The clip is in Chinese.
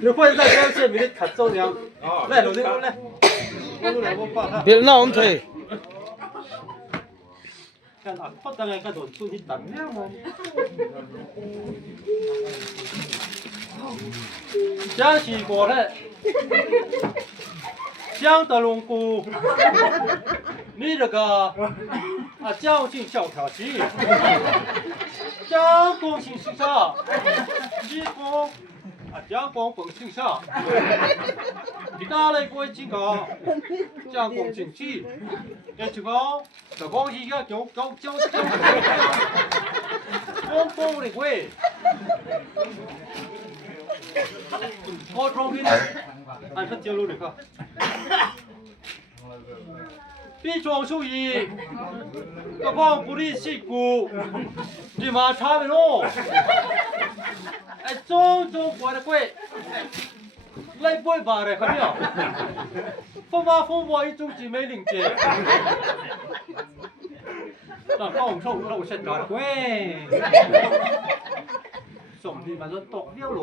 你会在这些米卡中央，来，老弟，来，我来，我帮他。别闹我们腿。看啊，发当然个都做啲等呀嘛。江西过来，江德龙姑，你这个江姓小调戏，江公姓姓啥？你公江公本姓啥？你家来过几个？江公姓几？你这个就讲依家讲江公嚟喂。我装逼，按他接路那个。比装修一，个光不离西谷，你妈差不多。哎，中国的贵，来不吧的，看没有？风波一种姐妹领结。那放手เราเสร็จก่อนเว้ยส่งดีมันจนตกเลี้ยวหล